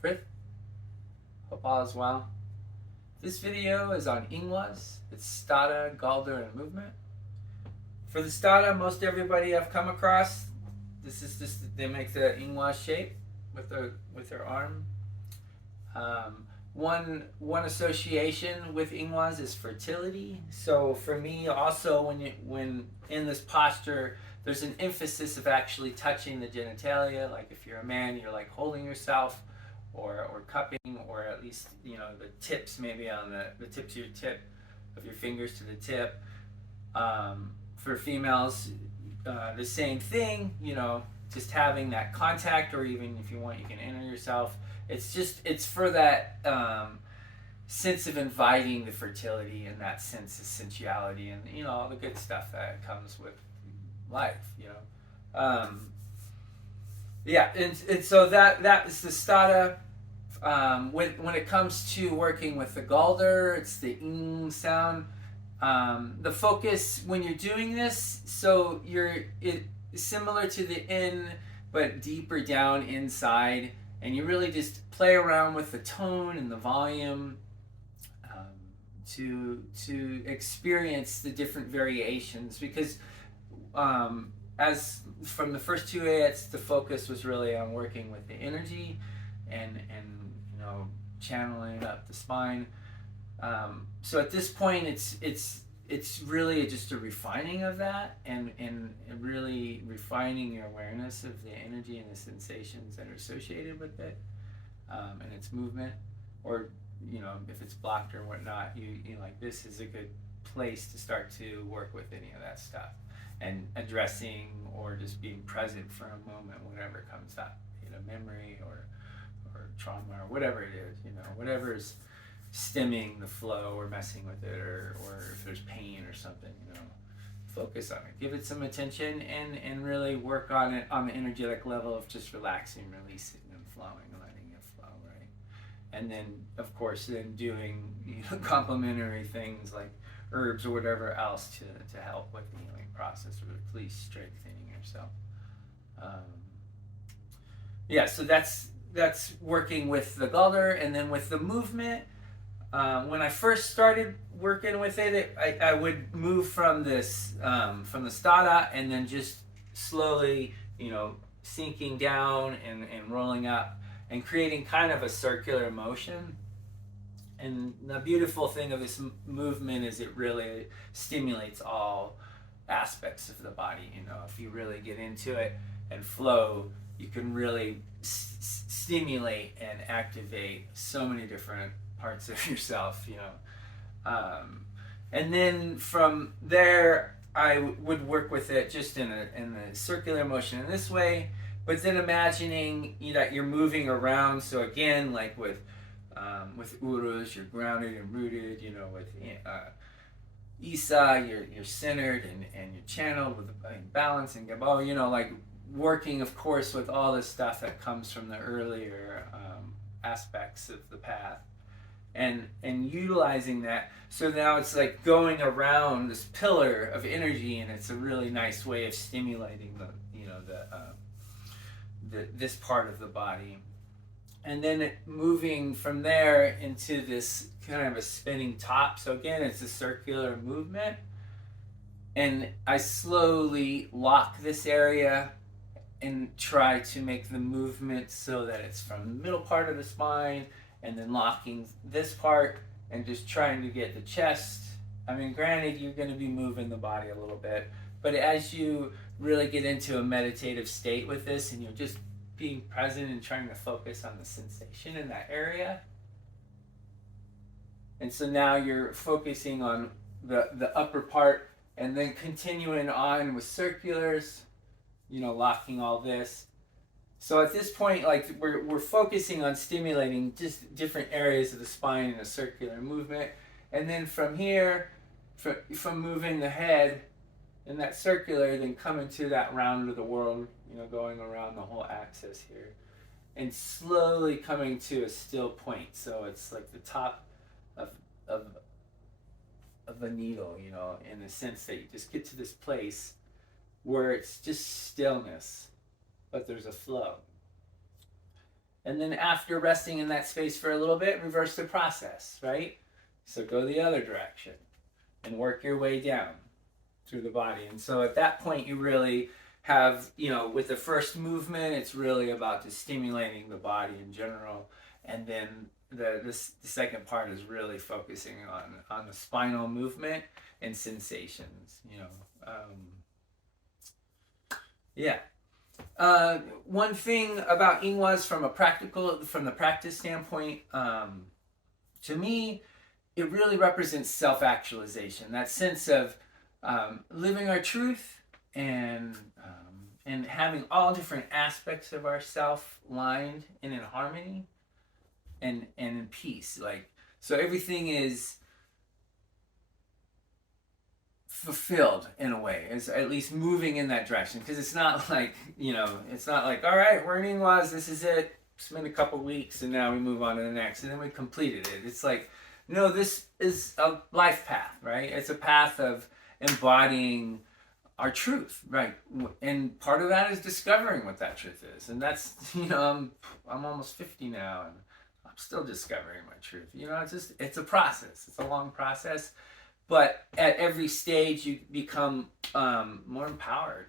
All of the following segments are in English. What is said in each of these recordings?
Frith, hope all is well. This video is on Ingwaz. It's Stada, Galder, and movement. For the Stada, most everybody I've come across, this is just they make the Ingwaz shape with their arm. One association with Ingwaz is fertility. So for me, also when in this posture, there's an emphasis of actually touching the genitalia. Like if you're a man, you're like holding yourself, or cupping, or at least the tips maybe on the tips of your fingers to the tip. For females, the same thing. Just having that contact, or even if you want, you can enter yourself. It's for that sense of inviting the fertility and that sense of sensuality and all the good stuff that comes with life. Yeah, and so that is the stada. When it comes to working with the galder, it's the ing sound. The focus when you're doing this, so it similar to the in, but deeper down inside, and you really just play around with the tone and the volume to experience the different variations. Because as from the first two ayats, the focus was really on working with the energy and channeling up the spine. So at this point, it's really just a refining of that, and really refining your awareness of the energy and the sensations that are associated with it, and its movement. Or if it's blocked or whatnot, you like, this is a good place to start to work with any of that stuff, and addressing or just being present for a moment, whatever comes up, memory or trauma or whatever it is, whatever's stemming the flow or messing with it, or if there's pain or something, focus on it, give it some attention, and really work on it on the energetic level of just relaxing, releasing, and flowing, letting it flow, right? And then of course then doing complementary things like herbs or whatever else to help with the healing process, or at least strengthening yourself. So that's working with the galder. And then with the movement, when I first started working with it, I would move from this from the stada, and then just slowly sinking down and rolling up and creating kind of a circular motion. And the beautiful thing of this movement is it really stimulates all aspects of the body. If you really get into it and flow, you can really stimulate and activate so many different parts of yourself. And then from there, I would work with it just in the circular motion in this way, but then imagining that you're moving around. So again, like with urus, you're grounded and rooted. With isa, you're centered and you're channeled with balance and gabo. Like working, of course, with all the stuff that comes from the earlier aspects of the path, and utilizing that. So now it's like going around this pillar of energy, and it's a really nice way of stimulating this part of the body. And then moving from there into this kind of a spinning top. So again, it's a circular movement, and I slowly lock this area and try to make the movement so that it's from the middle part of the spine, and then locking this part and just trying to get the chest. I mean, granted, you're going to be moving the body a little bit, but as you really get into a meditative state with this, and you're just being present and trying to focus on the sensation in that area. And so now you're focusing on the upper part, and then continuing on with circulars, locking all this. So at this point, like we're focusing on stimulating just different areas of the spine in a circular movement. And then from here, from moving the head in that circular, then coming to that round of the world, going around the whole axis here, and slowly coming to a still point. So it's like the top of a needle, in the sense that you just get to this place where it's just stillness, but there's a flow. And then after resting in that space for a little bit, reverse the process, right? So go the other direction and work your way down through the body. And so at that point, you really have, with the first movement, it's really about just stimulating the body in general. And then the second part is really focusing on the spinal movement and sensations, yeah. One thing about Ingwaz from the practice standpoint, to me, it really represents self-actualization. That sense of living our truth and having all different aspects of ourself lined and in harmony and in peace. So everything is fulfilled in a way, is at least moving in that direction, because it's not like all right, we're in Ingwaz, this is it, spend a couple weeks and now we move on to the next and then we completed it. It's like, no, this is a life path, right? It's a path of embodying our truth, right? And part of that is discovering what that truth is. And that's, I'm almost 50 now and I'm still discovering my truth. It's a process. It's a long process. But at every stage you become more empowered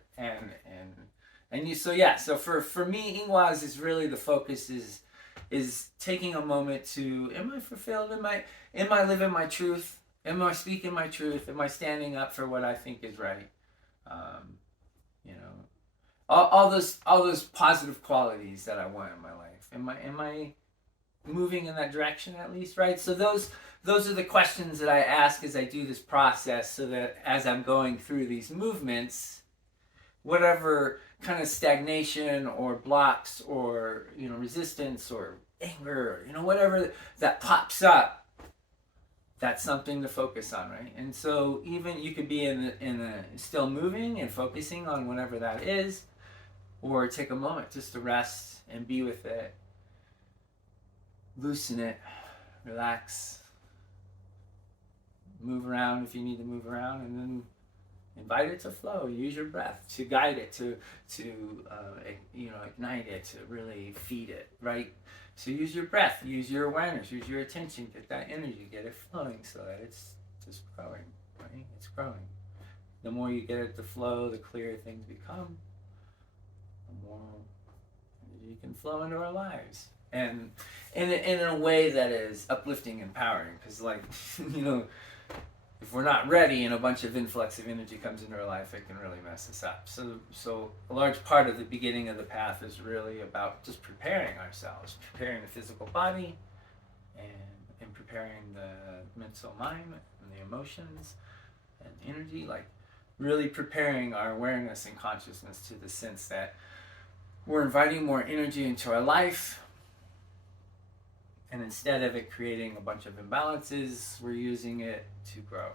so for me, Ingwaz is really, the focus is taking a moment to, am I fulfilled? Am I living my truth? Am I speaking my truth? Am I standing up for what I think is right? All those positive qualities that I want in my life. Am I moving in that direction at least, right? So those are the questions that I ask as I do this process, so that as I'm going through these movements, whatever kind of stagnation or blocks or resistance or anger, whatever that pops up, that's something to focus on, right? And so even you could be in still moving and focusing on whatever that is, or take a moment just to rest and be with it, loosen it, relax, move around if you need to move around, and then invite it to flow. Use your breath to guide it, to ignite it, to really feed it, right? So use your breath, use your awareness, use your attention, get that energy, get it flowing so that it's just growing, right? It's growing. The more you get it to flow, the clearer things become, the more energy can flow into our lives. And in a way that is uplifting and empowering, because if we're not ready and a bunch of influx of energy comes into our life, it can really mess us up. So a large part of the beginning of the path is really about just preparing ourselves, preparing the physical body and preparing the mental mind and the emotions and energy, really preparing our awareness and consciousness to the sense that we're inviting more energy into our life. And instead of it creating a bunch of imbalances, we're using it to grow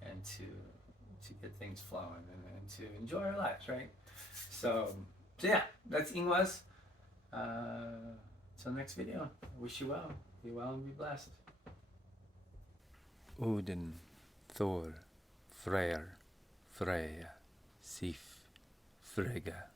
and to get things flowing and to enjoy our lives, right? So yeah, that's Ingwaz. Till next video, I wish you well. Be well and be blessed. Odin, Thor, Freyr, Freya, Sif, Frigga.